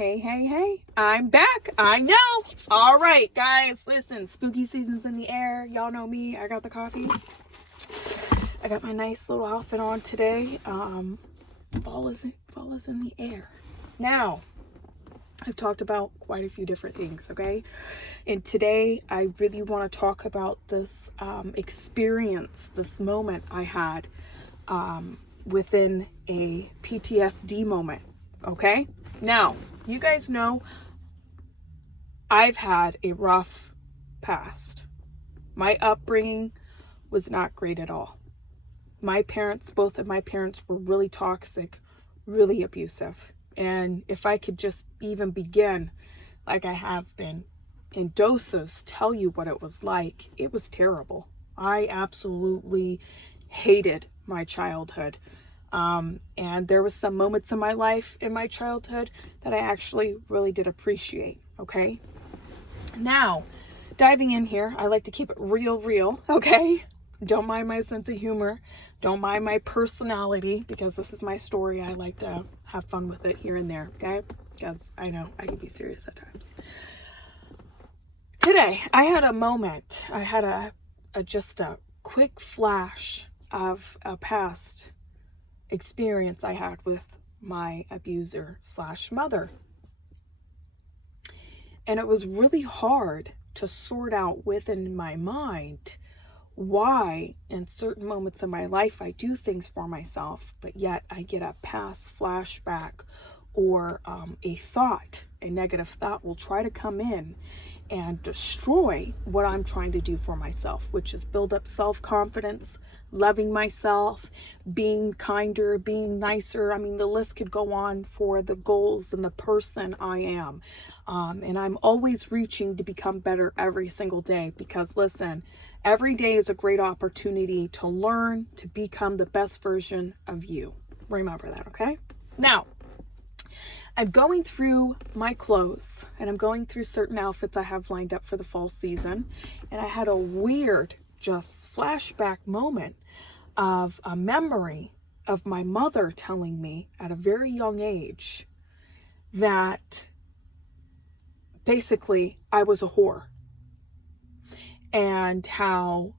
Hey, I'm back. I know. All right, guys, listen, spooky season's in the air. Y'all know me. I got the coffee. I got my nice little outfit on today. Fall is in the air. Now, I've talked about quite a few different things, okay? And today, I really want to talk about this experience, this moment I had within a PTSD moment, okay? Now, you guys know I've had a rough past. My upbringing was not great at all. Both of my parents were really toxic, really abusive. And if I could just even begin, like I have been, in doses, tell you what it was like, it was terrible. I absolutely hated my childhood. And there was some moments in my life, in my childhood, that I actually really did appreciate, okay? Now, diving in here, I like to keep it real, okay? Don't mind my sense of humor. Don't mind my personality, because this is my story. I like to have fun with it here and there, okay? Because I know I can be serious at times. Today, I had a moment. I had just a quick flash of a past experience I had with my abuser / mother. And it was really hard to sort out within my mind why in certain moments in my life I do things for myself, but yet I get a past flashback or a negative thought will try to come in and destroy what I'm trying to do for myself, which is build up self-confidence, loving myself, being kinder, being nicer. I mean, the list could go on for the goals and the person I am. And I'm always reaching to become better every single day because, listen, every day is a great opportunity to learn to become the best version of you. Remember that, okay? Now, I'm going through my clothes and I'm going through certain outfits I have lined up for the fall season. And I had a weird, just flashback moment of a memory of my mother telling me at a very young age that basically I was a whore. And how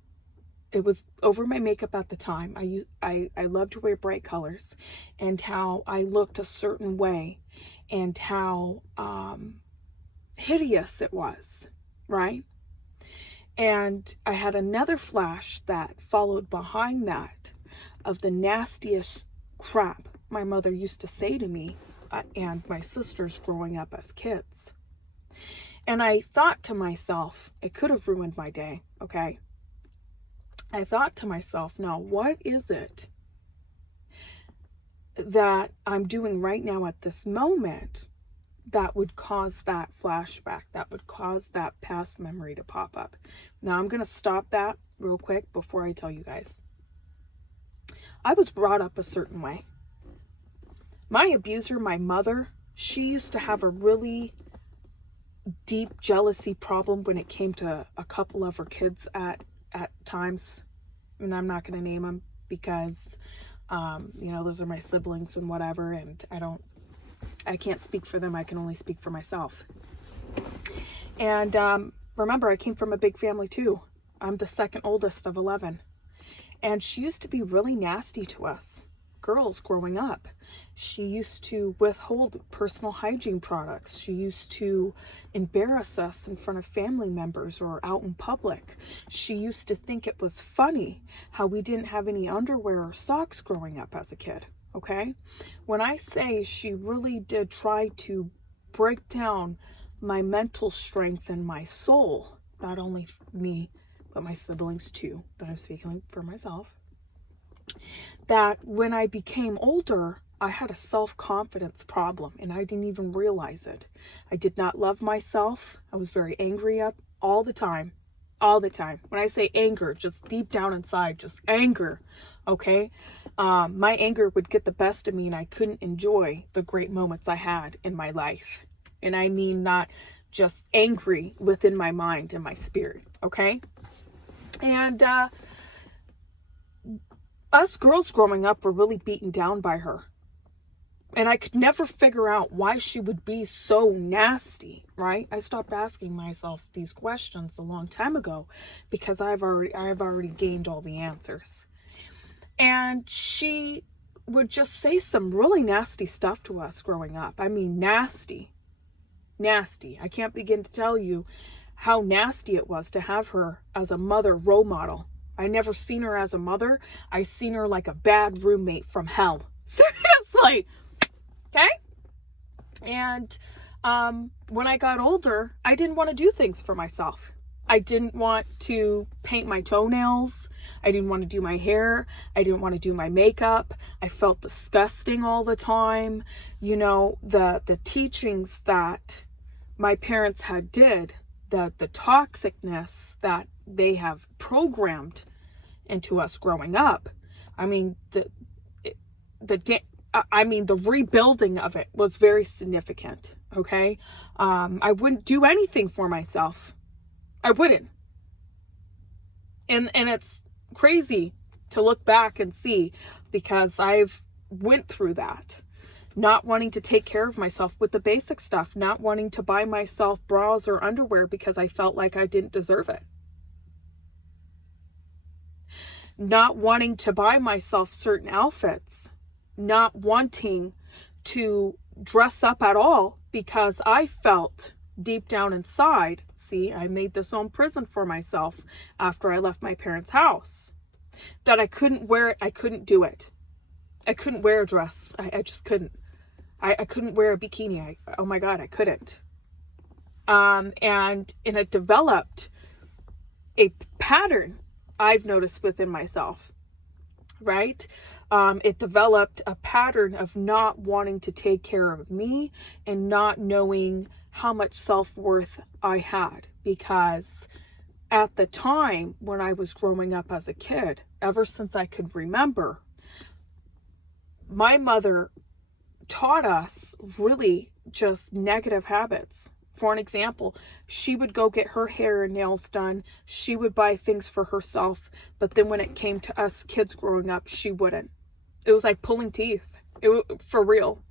it was over my makeup at the time. I loved to wear bright colors, and how I looked a certain way, and how hideous it was, right? And I had another flash that followed behind that of the nastiest crap my mother used to say to me and my sisters growing up as kids. And I thought to myself, it could have ruined my day, okay? I thought to myself, now, what is it that I'm doing right now at this moment that would cause that flashback, that would cause that past memory to pop up? Now, I'm going to stop that real quick before I tell you guys. I was brought up a certain way. My abuser, my mother, she used to have a really deep jealousy problem when it came to a couple of her kids at times, and I'm not going to name them because those are my siblings and whatever, and I can't speak for them. I can only speak for myself. And remember, I came from a big family too. I'm the second oldest of 11, and she used to be really nasty to us girls growing up. She used to withhold personal hygiene products. She used to embarrass us in front of family members or out in public. She used to think it was funny how we didn't have any underwear or socks growing up as a kid, okay? When I say she really did try to break down my mental strength and my soul, not only me, but my siblings too, but I'm speaking for myself, that when I became older, I had a self-confidence problem and I didn't even realize it. I did not love myself. I was very angry all the time. When I say anger, just deep down inside, just anger, okay? My anger would get the best of me and I couldn't enjoy the great moments I had in my life. And I mean not just angry within my mind and my spirit, okay? And us girls growing up were really beaten down by her. And I could never figure out why she would be so nasty, right? I stopped asking myself these questions a long time ago because I've already gained all the answers. And she would just say some really nasty stuff to us growing up. I mean, nasty. Nasty. I can't begin to tell you how nasty it was to have her as a mother role model. I never seen her as a mother. I seen her like a bad roommate from hell. Seriously. Okay? And when I got older, I didn't want to do things for myself. I didn't want to paint my toenails. I didn't want to do my hair. I didn't want to do my makeup. I felt disgusting all the time. You know, the teachings that my parents had did, the toxicness that they have programmed into us growing up. I mean, the rebuilding of it was very significant. Okay. I wouldn't do anything for myself. I wouldn't. And it's crazy to look back and see, because I've went through that. Not wanting to take care of myself with the basic stuff, not wanting to buy myself bras or underwear because I felt like I didn't deserve it. Not wanting to buy myself certain outfits, not wanting to dress up at all because I felt deep down inside, see, I made this own prison for myself after I left my parents' house, that I couldn't wear it. I couldn't do it. I couldn't wear a dress. I just couldn't. I couldn't wear a bikini. Oh my God, I couldn't. And it developed a pattern I've noticed within myself, right? It developed a pattern of not wanting to take care of me and not knowing how much self-worth I had, because at the time when I was growing up as a kid, ever since I could remember, my mother taught us really just negative habits. For an example, she would go get her hair and nails done. She would buy things for herself. But then when it came to us kids growing up, she wouldn't. It was like pulling teeth. For real.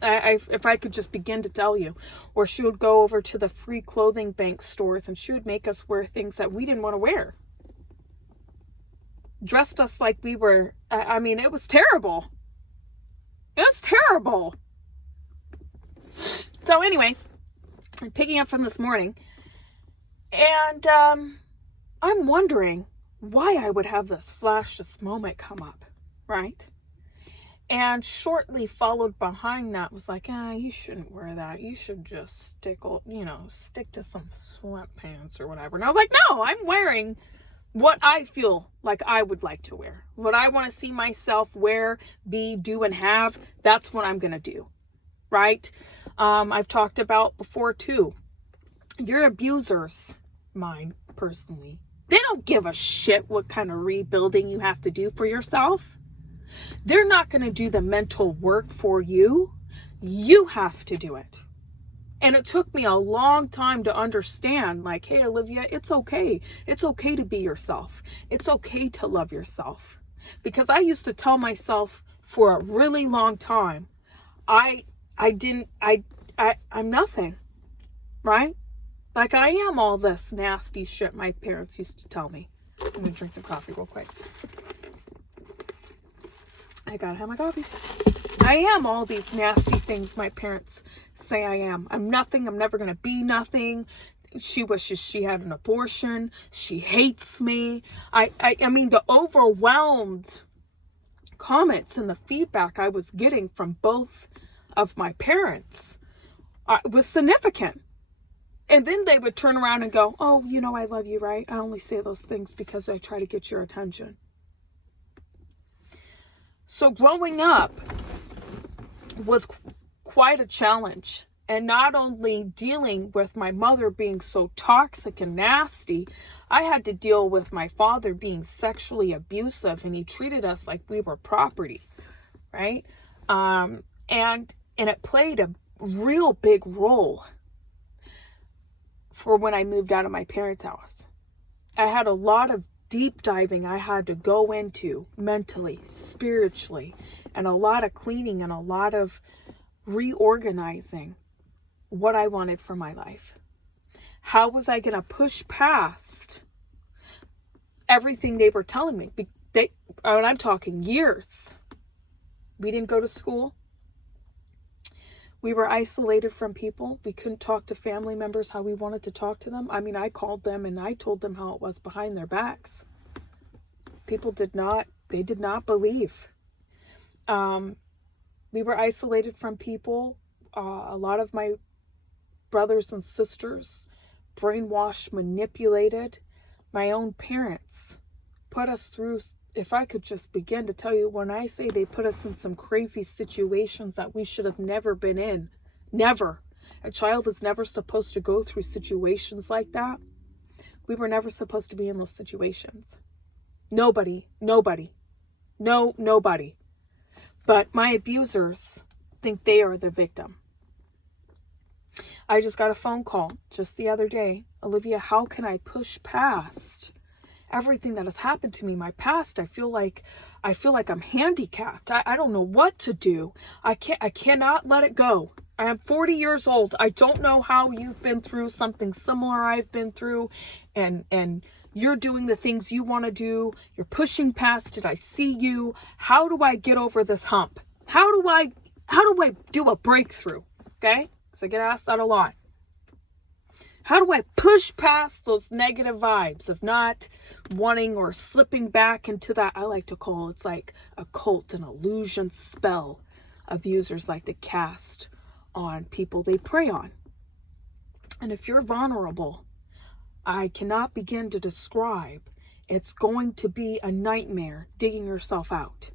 If I could just begin to tell you. Or she would go over to the free clothing bank stores and she would make us wear things that we didn't want to wear. Dressed us like we were, it was terrible. It was terrible. So anyways, I'm picking up from this morning, and I'm wondering why I would have this moment come up, right? And shortly followed behind that was like, you shouldn't wear that. You should just stick to some sweatpants or whatever. And I was like, no, I'm wearing what I feel like I would like to wear. What I want to see myself wear, be, do, and have, that's what I'm going to do, right? I've talked about before too. Your abusers, mine personally, they don't give a shit what kind of rebuilding you have to do for yourself. They're not going to do the mental work for you. You have to do it. And it took me a long time to understand, like, hey, Olivia, it's okay. It's okay to be yourself. It's okay to love yourself. Because I used to tell myself for a really long time, I'm nothing, right? Like, I am all this nasty shit my parents used to tell me. I'm going to drink some coffee real quick. I gotta have my coffee. I am all these nasty things my parents say I am. I'm nothing. I'm never gonna be nothing. She wishes she had an abortion. She hates me. I mean, the overwhelmed comments and the feedback I was getting from both of my parents was significant. And then they would turn around and go, oh, I love you, right? I only say those things because I try to get your attention. So growing up was quite a challenge. And not only dealing with my mother being so toxic and nasty, I had to deal with my father being sexually abusive, and he treated us like we were property, right? And it played a real big role for when I moved out of my parents' house. I had a lot of deep diving I had to go into mentally, spiritually, and a lot of cleaning and a lot of reorganizing what I wanted for my life. How was I going to push past everything they were telling me? And I'm talking years. We didn't go to school. We were isolated from people. We couldn't talk to family members how we wanted to talk to them. I mean, I called them and I told them how it was behind their backs. People did not believe. We were isolated from people. A lot of my brothers and sisters brainwashed, manipulated. My own parents put us through, if I could just begin to tell you, when I say they put us in some crazy situations that we should have never been in. Never. A child is never supposed to go through situations like that. We were never supposed to be in those situations. Nobody. Nobody. But my abusers think they are the victim. I just got a phone call just the other day. Olivia, how can I push past everything that has happened to me, my past? I feel like I'm handicapped. I don't know what to do. I cannot let it go. I am 40 years old. I don't know how you've been through something similar I've been through, and you're doing the things you want to do. You're pushing past it. I see you. How do I get over this hump? How do I do a breakthrough? Okay? Because I get asked that a lot. How do I push past those negative vibes of not wanting or slipping back into that? I like to call it's like a cult, an illusion spell abusers like to cast on people they prey on. And if you're vulnerable, I cannot begin to describe. It's going to be a nightmare digging yourself out.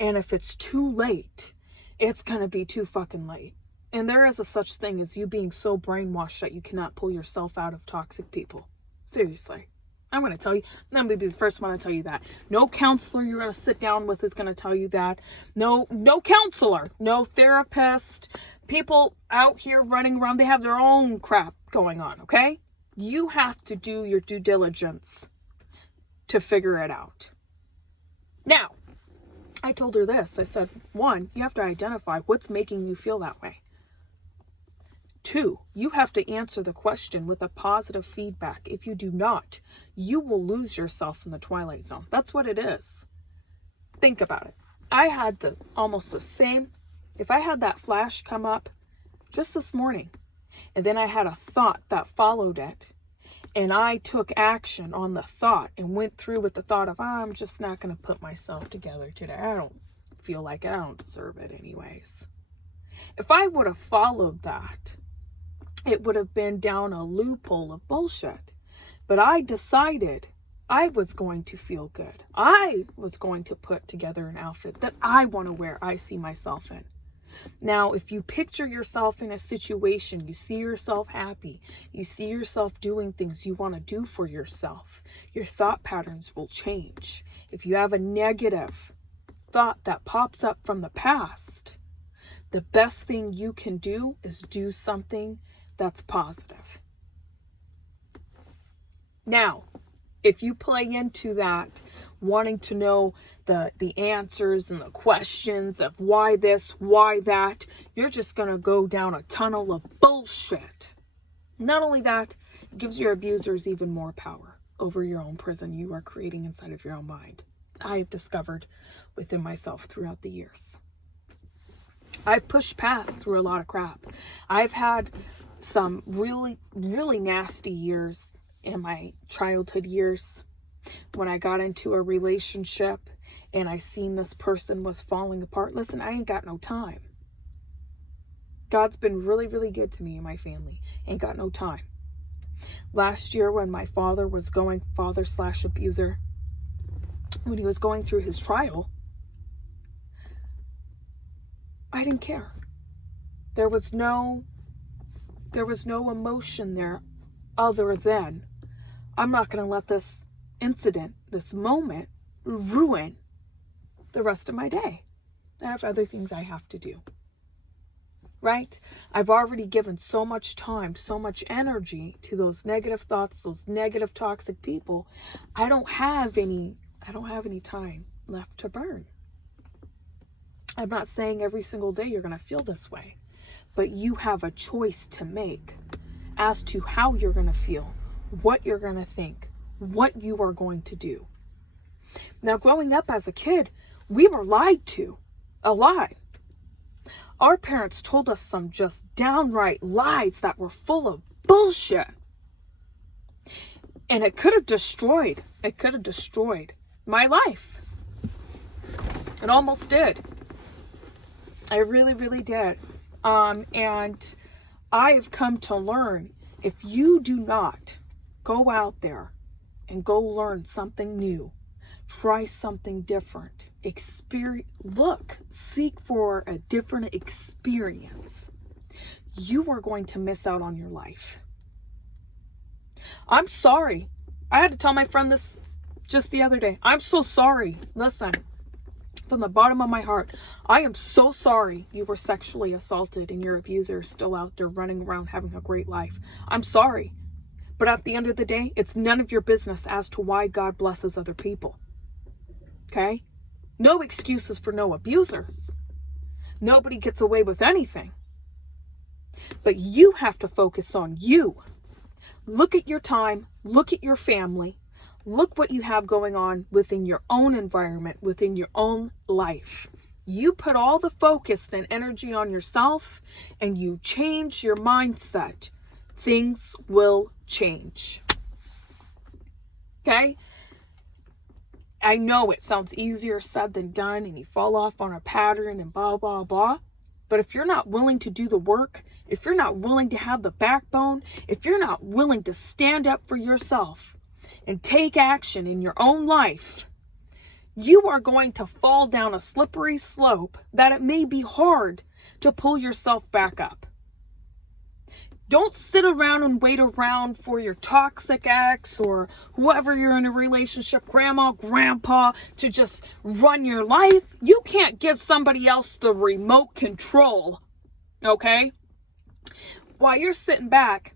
And if it's too late, it's going to be too fucking late. And there is a such thing as you being so brainwashed that you cannot pull yourself out of toxic people. Seriously. I'm going to tell you. I'm going to be the first one to tell you that. No counselor you're going to sit down with is going to tell you that. No counselor. No therapist. People out here running around, they have their own crap going on, okay? You have to do your due diligence to figure it out. Now, I told her this. I said, 1, you have to identify what's making you feel that way. 2, you have to answer the question with a positive feedback. If you do not, you will lose yourself in the twilight zone. That's what it is. Think about it. I had almost the same. If I had that flash come up just this morning, and then I had a thought that followed it, and I took action on the thought and went through with the thought of, I'm just not going to put myself together today. I don't feel like it. I don't deserve it anyways. If I would have followed that, it would have been down a loophole of bullshit. But I decided I was going to feel good. I was going to put together an outfit that I want to wear, I see myself in. Now, if you picture yourself in a situation, you see yourself happy, you see yourself doing things you want to do for yourself, your thought patterns will change. If you have a negative thought that pops up from the past, the best thing you can do is do something that's positive. Now, if you play into that, wanting to know the answers and the questions of why this, why that, you're just going to go down a tunnel of bullshit. Not only that, it gives your abusers even more power over your own prison you are creating inside of your own mind. I have discovered within myself throughout the years. I've pushed past through a lot of crap. I've had some really, really nasty years in my childhood years when I got into a relationship and I seen this person was falling apart. Listen, I ain't got no time. God's been really, really good to me and my family. Ain't got no time. Last year when my father/abuser, when he was going through his trial, I didn't care. There was no emotion there other than, I'm not going to let this incident, this moment, ruin the rest of my day. I have other things I have to do. right? I've already given so much time, so much energy to those negative thoughts, those negative toxic people. I don't have any time left to burn. I'm not saying every single day you're going to feel this way, but you have a choice to make as to how you're going to feel, what you're going to think, what you are going to do. Now, growing up as a kid, we were lied to a lot. Our parents told us some just downright lies that were full of bullshit. And it could have destroyed my life. It almost did. I really, really did. And I've come to learn, if you do not go out there and go learn something new, try something different, seek for a different experience, you are going to miss out on your life. I'm sorry. I had to tell my friend this just the other day. I'm so sorry. Listen, from the bottom of my heart, I am so sorry you were sexually assaulted and your abuser is still out there running around having a great life. I'm sorry. But at the end of the day, it's none of your business as to why God blesses other people. Okay? No excuses for no abusers. Nobody gets away with anything. But you have to focus on you. Look at your time. Look at your family. Look what you have going on within your own environment, within your own life. You put all the focus and energy on yourself and you change your mindset. Things will change. Okay? I know it sounds easier said than done and you fall off on a pattern and blah, blah, blah. But if you're not willing to do the work, if you're not willing to have the backbone, if you're not willing to stand up for yourself and take action in your own life, you are going to fall down a slippery slope that it may be hard to pull yourself back up. Don't sit around and wait around for your toxic ex or whoever you're in a relationship, grandma, grandpa, to just run your life. You can't give somebody else the remote control, okay? While you're sitting back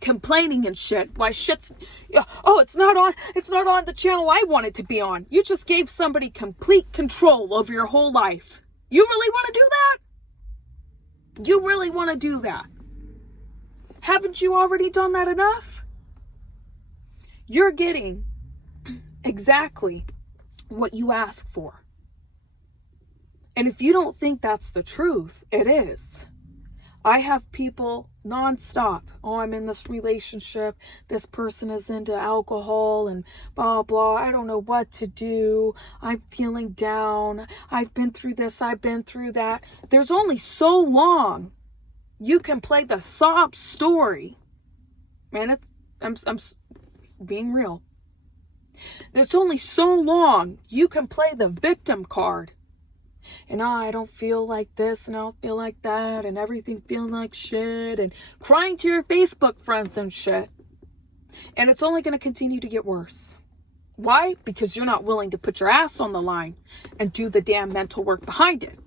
complaining and shit, it's not on the channel I want it to be on. You just gave somebody complete control over your whole life. You really want to do that? You really want to do that? Haven't you already done that enough? You're getting exactly what you ask for. And if you don't think that's the truth, it is. I have people nonstop. Oh, I'm in this relationship. This person is into alcohol and blah, blah. I don't know what to do. I'm feeling down. I've been through this. I've been through that. There's only so long you can play the sob story. Man, I'm being real. There's only so long you can play the victim card. And I don't feel like this and I don't feel like that and everything feeling like shit and crying to your Facebook friends and shit. And it's only going to continue to get worse. Why? Because you're not willing to put your ass on the line and do the damn mental work behind it.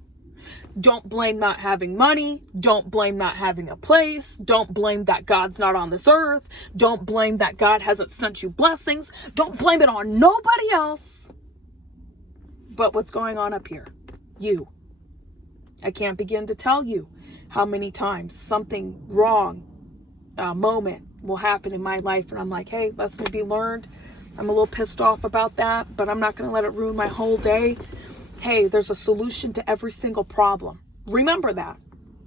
Don't blame not having money. Don't blame not having a place. Don't blame that God's not on this earth. Don't blame that God hasn't sent you blessings. Don't blame it on nobody else but what's going on up here. You. I can't begin to tell you how many times something wrong moment will happen in my life and I'm like, hey, lesson to be learned. I'm a little pissed off about that, but I'm not going to let it ruin my whole day. Hey, there's a solution to every single problem. Remember that.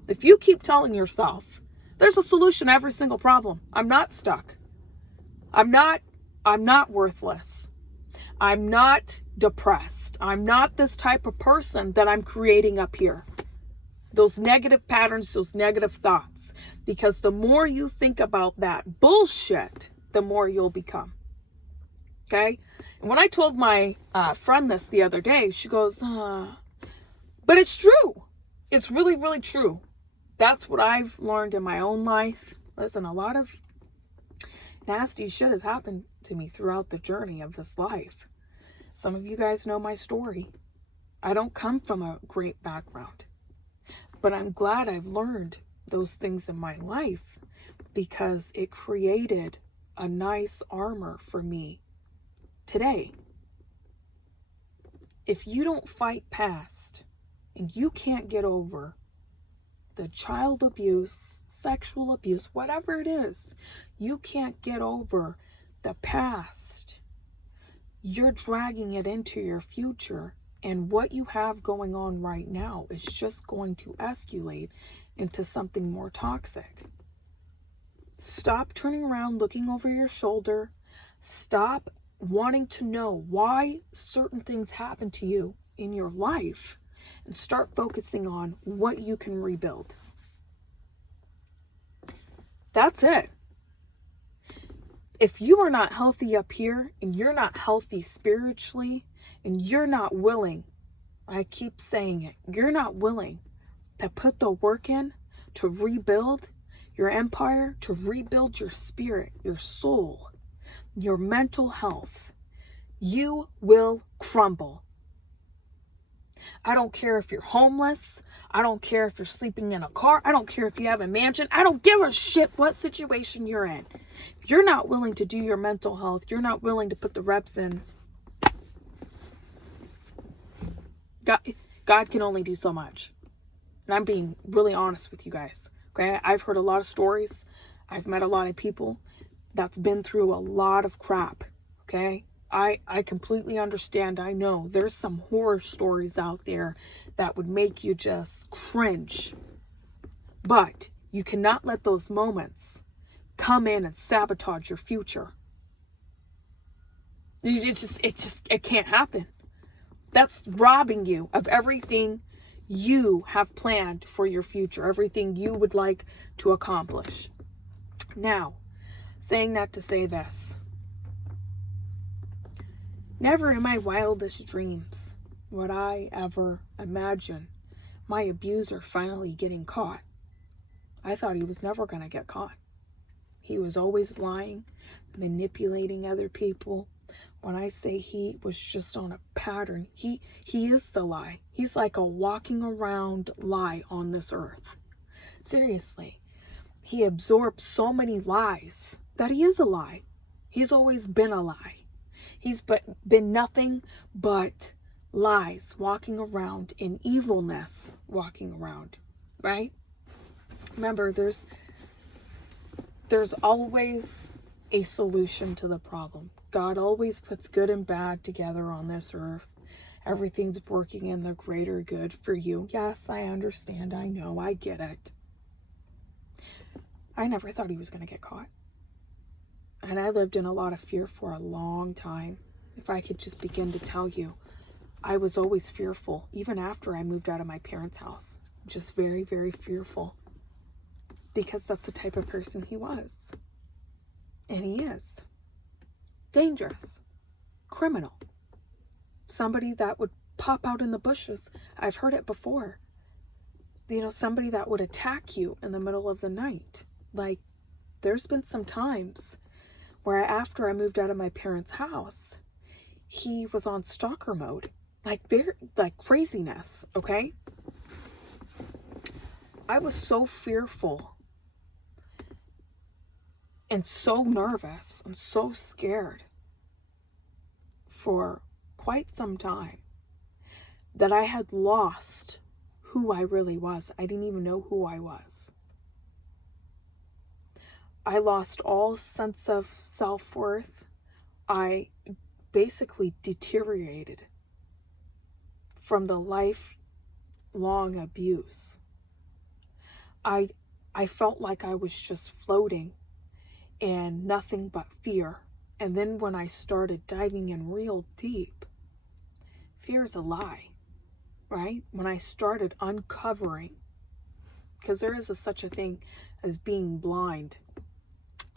If you keep telling yourself, there's a solution to every single problem. I'm not stuck. I'm not worthless. I'm not depressed. I'm not this type of person that I'm creating up here. Those negative patterns, those negative thoughts. Because the more you think about that bullshit, the more you'll become. Okay? And when I told my friend this the other day, she goes, but it's true. It's really, really true. That's what I've learned in my own life. Listen, a lot of nasty shit has happened to me throughout the journey of this life. Some of you guys know my story. I don't come from a great background. But I'm glad I've learned those things in my life because it created a nice armor for me today. If you don't fight past and you can't get over the child abuse, sexual abuse, whatever it is, you can't get over the past, you're dragging it into your future. And what you have going on right now is just going to escalate into something more toxic. Stop turning around, looking over your shoulder. Stop wanting to know why certain things happen to you in your life and start focusing on what you can rebuild. That's it. If you are not healthy up here and you're not healthy spiritually and you're not willing, I keep saying it, you're not willing to put the work in to rebuild your empire, to rebuild your spirit, your soul, your mental health, you will crumble. I don't care if you're homeless. I don't care if you're sleeping in a car. I don't care if you have a mansion. I don't give a shit what situation you're in. If you're not willing to do your mental health, you're not willing to put the reps in, God can only do so much. And I'm being really honest with you guys. Okay? I've heard a lot of stories. I've met a lot of people that's been through a lot of crap. Okay? I completely understand. I know there's some horror stories out there that would make you just cringe. But you cannot let those moments come in and sabotage your future. It can't happen. That's robbing you of everything you have planned for your future, everything you would like to accomplish. Now, saying that to say this. Never in my wildest dreams would I ever imagine my abuser finally getting caught. I thought he was never going to get caught. He was always lying, manipulating other people. When I say he was just on a pattern, he is the lie. He's like a walking around lie on this earth. Seriously. He absorbs so many lies that he is a lie. He's always been a lie. He's been nothing but lies walking around, in evilness walking around, right? Remember, there's always a solution to the problem. God always puts good and bad together on this earth. Everything's working in the greater good for you. Yes, I understand. I know. I get it. I never thought he was going to get caught. And I lived in a lot of fear for a long time. If I could just begin to tell you, I was always fearful, even after I moved out of my parents' house. Just very, very fearful. Because that's the type of person he was. And he is. Dangerous. Criminal. Somebody that would pop out in the bushes. I've heard it before. You know, somebody that would attack you in the middle of the night. Like, there's been some times where after I moved out of my parents' house, he was on stalker mode. Like craziness, okay? I was so fearful and so nervous and so scared for quite some time that I had lost who I really was. I didn't even know who I was. I lost all sense of self-worth. I basically deteriorated from the lifelong abuse. I felt like I was just floating in nothing but fear. And then when I started diving in real deep, fear is a lie, right? When I started uncovering, because there is such a thing as being blind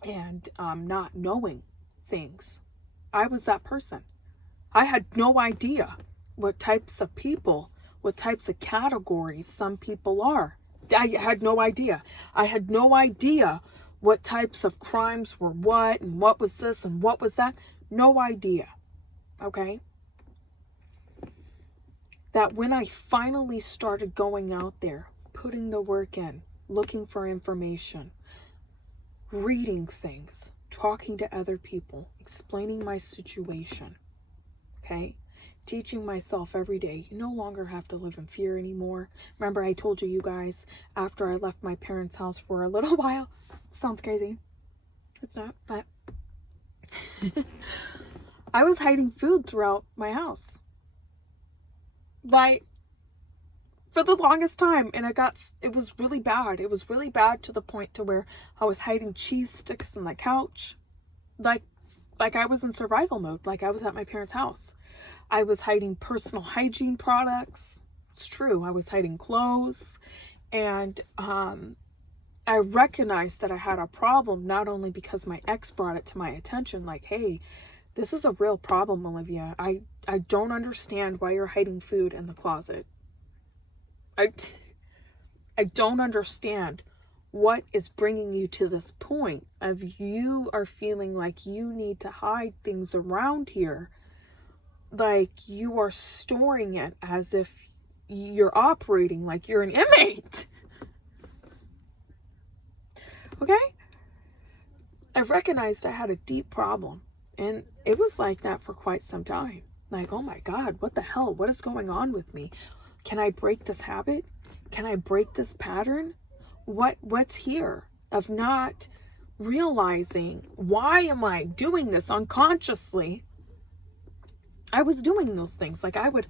and not knowing things. I was that person. I had no idea what types of people, what types of categories some people are. I had no idea. I had no idea what types of crimes were what and what was this and what was that. No idea. Okay? That when I finally started going out there, putting the work in, looking for information, reading things, talking to other people, explaining my situation, okay? Teaching myself every day, you no longer have to live in fear anymore. Remember, I told you guys, after I left my parents' house for a little while, sounds crazy. It's not, but I was hiding food throughout my house. Like, for the longest time, and it was really bad. It was really bad to the point to where I was hiding cheese sticks in the couch. Like I was in survival mode, like I was at my parents' house. I was hiding personal hygiene products. It's true. I was hiding clothes. And I recognized that I had a problem, not only because my ex brought it to my attention, like, hey, this is a real problem, Olivia. I don't understand why you're hiding food in the closet. I don't understand what is bringing you to this point of you are feeling like you need to hide things around here. Like you are storing it as if you're operating like you're an inmate. Okay? I recognized I had a deep problem, and it was like that for quite some time. Like, oh my God, what the hell? What is going on with me? Can I break this habit? Can I break this pattern? What's here of not realizing why am I doing this unconsciously? I was doing those things. Like I would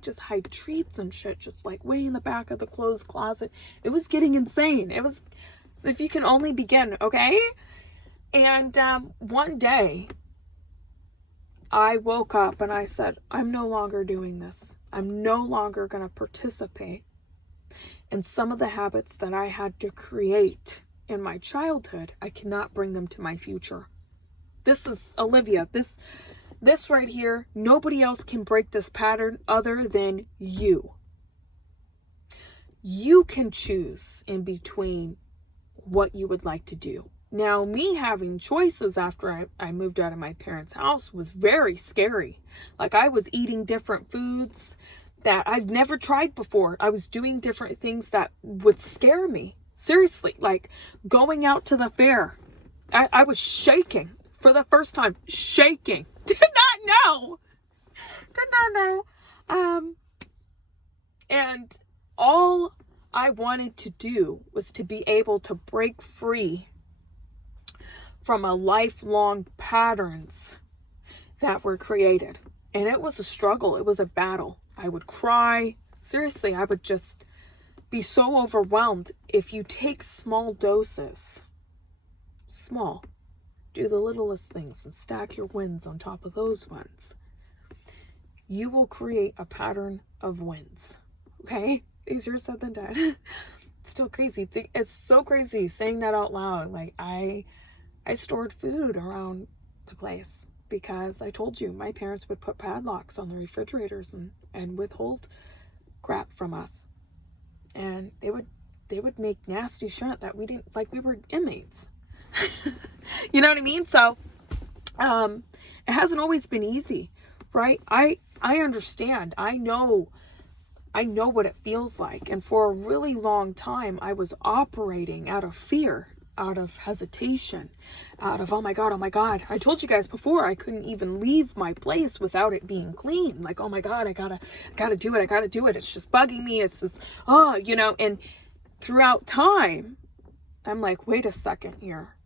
just hide treats and shit just like way in the back of the clothes closet. It was getting insane. It was, if you can only begin, okay? And one day I woke up and I said, I'm no longer doing this. I'm no longer going to participate in some of the habits that I had to create in my childhood. I cannot bring them to my future. This is Olivia. This right here, nobody else can break this pattern other than you. You can choose in between what you would like to do. Now, me having choices after I moved out of my parents' house was very scary. Like I was eating different foods that I've never tried before. I was doing different things that would scare me. Seriously, like going out to the fair. I was shaking for the first time. Shaking. Did not know. And all I wanted to do was to be able to break free from a lifelong patterns that were created. And it was a struggle. It was a battle. I would cry. Seriously, I would just be so overwhelmed. If you take small doses, do the littlest things and stack your wins on top of those ones, you will create a pattern of wins. Okay? Easier said than done. Still crazy. It's so crazy saying that out loud. Like I stored food around the place because I told you my parents would put padlocks on the refrigerators and withhold crap from us. And they would make nasty shit that we didn't, like we were inmates. You know what I mean? So it hasn't always been easy, right? I understand. I know what it feels like. And for a really long time, I was operating out of fear, out of hesitation, out of, oh my God. I told you guys before, I couldn't even leave my place without it being clean. Like, oh my God, I gotta do it. It's just bugging me. It's just, and throughout time, I'm like, wait a second here.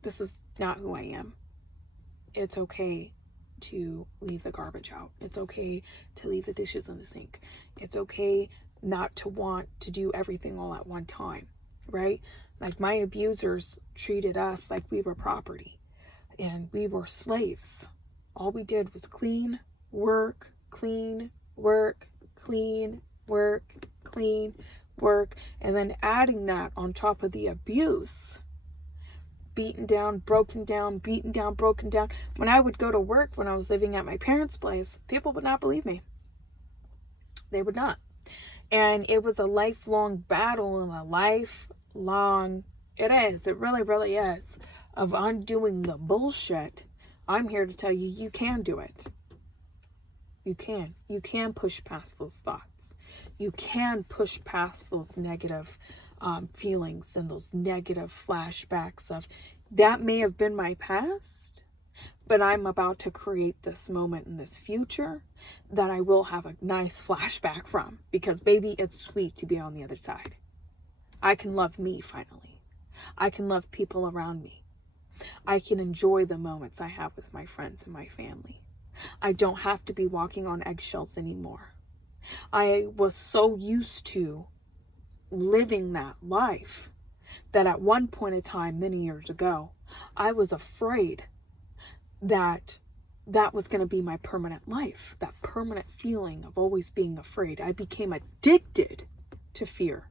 This is not who I am. It's okay to leave the garbage out. It's okay to leave the dishes in the sink. It's okay not to want to do everything all at one time, right? Like my abusers treated us like we were property and we were slaves. All we did was clean, work, clean, work, clean, work, clean, work, and then adding that on top of the abuse. Beaten down, broken down, beaten down, broken down. When I would go to work, when I was living at my parents' place, people would not believe me. They would not. And it was a lifelong battle and it really, really is, of undoing the bullshit. I'm here to tell you, you can do it. You can push past those thoughts. you can push past those negative feelings and those negative flashbacks of, that may have been my past, but I'm about to create this moment in this future that I will have a nice flashback from, because baby, it's sweet to be on the other side. I can love me finally. I can love people around me. I can enjoy the moments I have with my friends and my family. I don't have to be walking on eggshells anymore. I was so used to living that life that at one point in time, many years ago, I was afraid that that was going to be my permanent life, that permanent feeling of always being afraid. I became addicted to fear.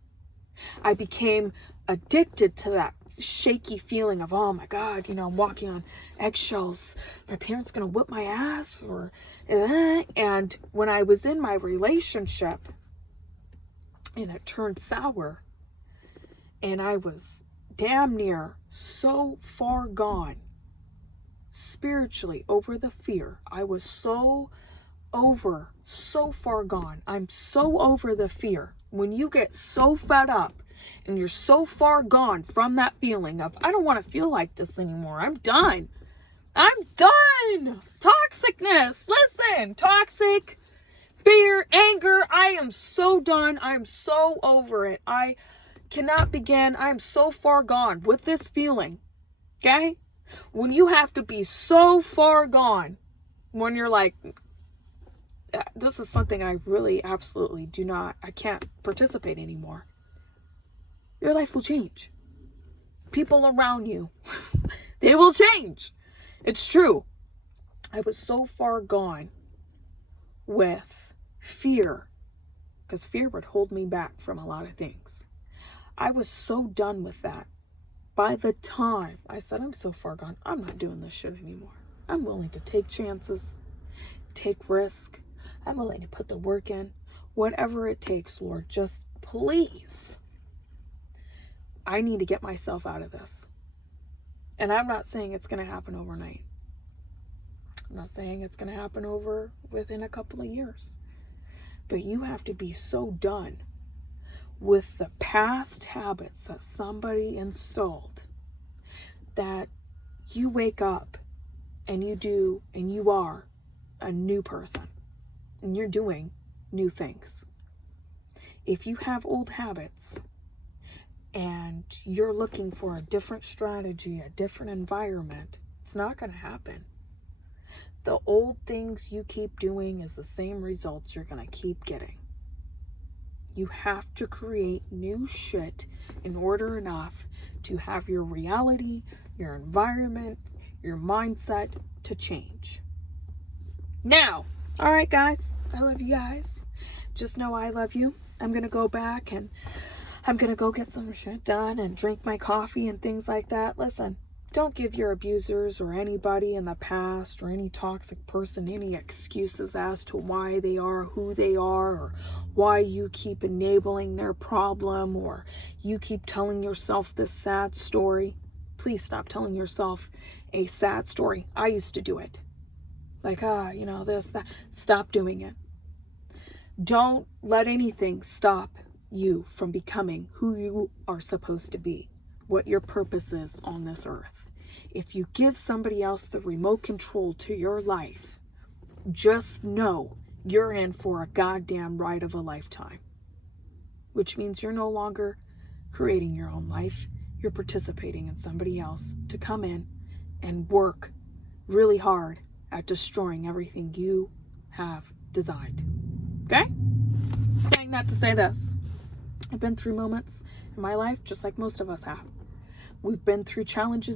I became addicted to that shaky feeling of, oh my God, I'm walking on eggshells. My parents going to whip my ass and when I was in my relationship and it turned sour and I was damn near so far gone spiritually over the fear. I was so far gone. I'm so over the fear. When you get so fed up and you're so far gone from that feeling of, I don't want to feel like this anymore. I'm done. Toxicness. Listen, toxic, fear, anger. I am so done. I'm so over it. I cannot begin. I'm so far gone with this feeling. Okay? When you have to be so far gone, when you're like, this is something I really absolutely I can't participate anymore. Your life will change. People around you, they will change. It's true. I was so far gone with fear, because fear would hold me back from a lot of things. I was so done with that. By the time I said, I'm so far gone, I'm not doing this shit anymore. I'm willing to take chances, take risk. I'm willing to put the work in, whatever it takes, Lord, just please. I need to get myself out of this. And I'm not saying it's going to happen overnight. I'm not saying it's going to happen within a couple of years. But you have to be so done with the past habits that somebody installed that you wake up and you are a new person and you're doing new things. If you have old habits and you're looking for a different strategy, a different environment, it's not going to happen. The old things you keep doing is the same results you're going to keep getting. You have to create new shit in order enough to have your reality, your environment, your mindset to change. Now, all right, guys, I love you guys. Just know I love you. I'm going to go back and I'm going to go get some shit done and drink my coffee and things like that. Listen, don't give your abusers or anybody in the past or any toxic person any excuses as to why they are who they are, or why you keep enabling their problem, or you keep telling yourself this sad story. Please stop telling yourself a sad story. I used to do it. Like, this, that. Stop doing it. Don't let anything stop you from becoming who you are supposed to be, what your purpose is on this earth. If you give somebody else the remote control to your life, just know you're in for a goddamn ride of a lifetime. Which means you're no longer creating your own life. You're participating in somebody else to come in and work really hard at destroying everything you have designed. Okay? Saying that to say this. I've been through moments in my life just like most of us have. We've been through challenges